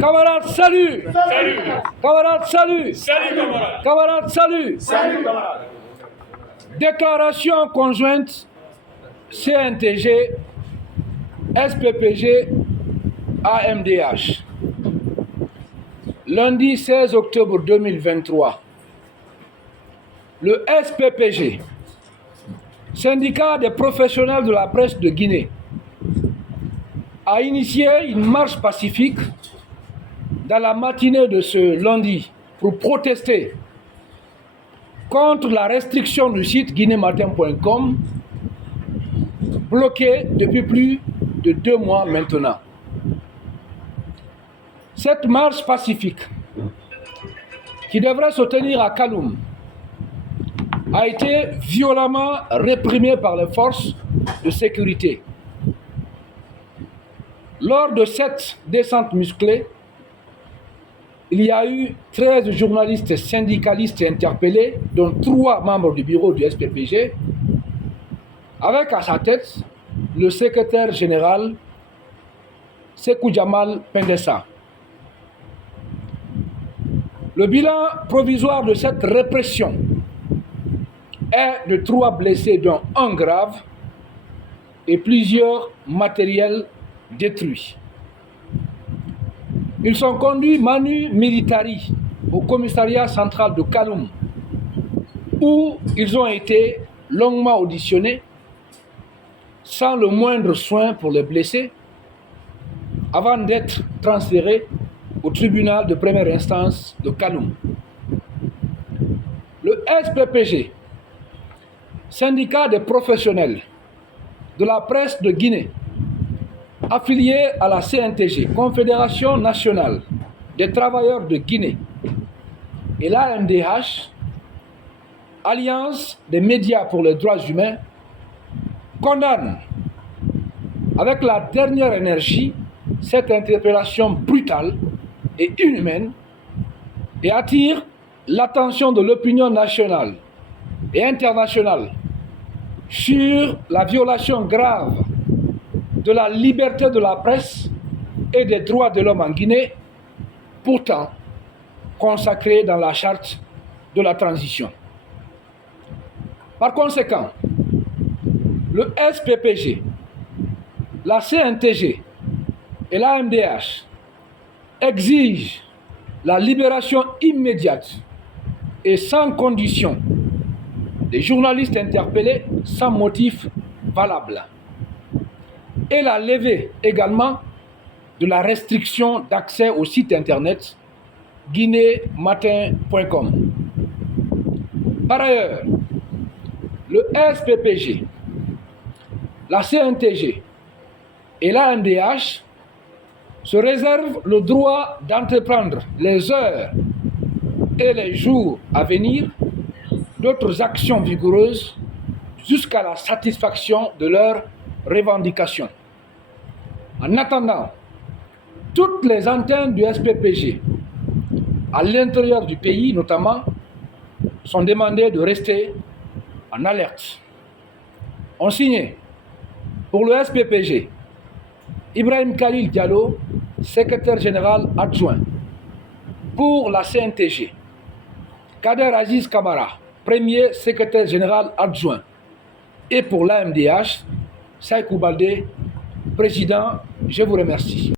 Camarades, salut! Salut! Camarades, salut! Salut, camarade! Camarades, salut! Salut, camarade! Déclaration conjointe CNTG, SPPG, AMDH. Lundi 16 octobre 2023, le SPPG, syndicat des professionnels de la presse de Guinée, a initié une marche pacifique dans la matinée de ce lundi pour protester contre la restriction du site guinématin.com bloqué depuis plus de 2 mois maintenant. Cette marche pacifique, qui devrait se tenir à Kaloum, a été violemment réprimée par les forces de sécurité. Lors de cette descente musclée, il y a eu 13 journalistes syndicalistes interpellés, dont 3 membres du bureau du SPPG, avec à sa tête le secrétaire général Sékou Jamal Pendessa. Le bilan provisoire de cette répression est de 3 blessés, dont 1 grave, et plusieurs matériels détruits. Ils sont conduits manu militari au commissariat central de Kaloum, où ils ont été longuement auditionnés, sans le moindre soin pour les blessés, avant d'être transférés au tribunal de première instance de Kaloum. Le SPPG, syndicat des professionnels de la presse de Guinée, affilié à la CNTG, Confédération nationale des travailleurs de Guinée, et l'AMDH, Alliance des médias pour les droits humains, condamne avec la dernière énergie cette interpellation brutale et inhumaine et attire l'attention de l'opinion nationale et internationale sur la violation grave de la liberté de la presse et des droits de l'homme en Guinée, pourtant consacrés dans la charte de la transition. Par conséquent, le SPPG, la CNTG et l'AMDH exigent la libération immédiate et sans condition des journalistes interpellés sans motif valable et la levée également de la restriction d'accès au site internet guinématin.com. Par ailleurs, le SPPG, la CNTG et l'AMDH se réservent le droit d'entreprendre les heures et les jours à venir d'autres actions vigoureuses jusqu'à la satisfaction de leurs revendications. En attendant, toutes les antennes du SPPG, à l'intérieur du pays notamment, sont demandées de rester en alerte. On signait pour le SPPG Ibrahim Khalil Diallo, secrétaire général adjoint. Pour la CNTG, Kader Aziz Kamara, premier secrétaire général adjoint. Et pour l'AMDH, Saïkou Baldé, président. Je vous remercie.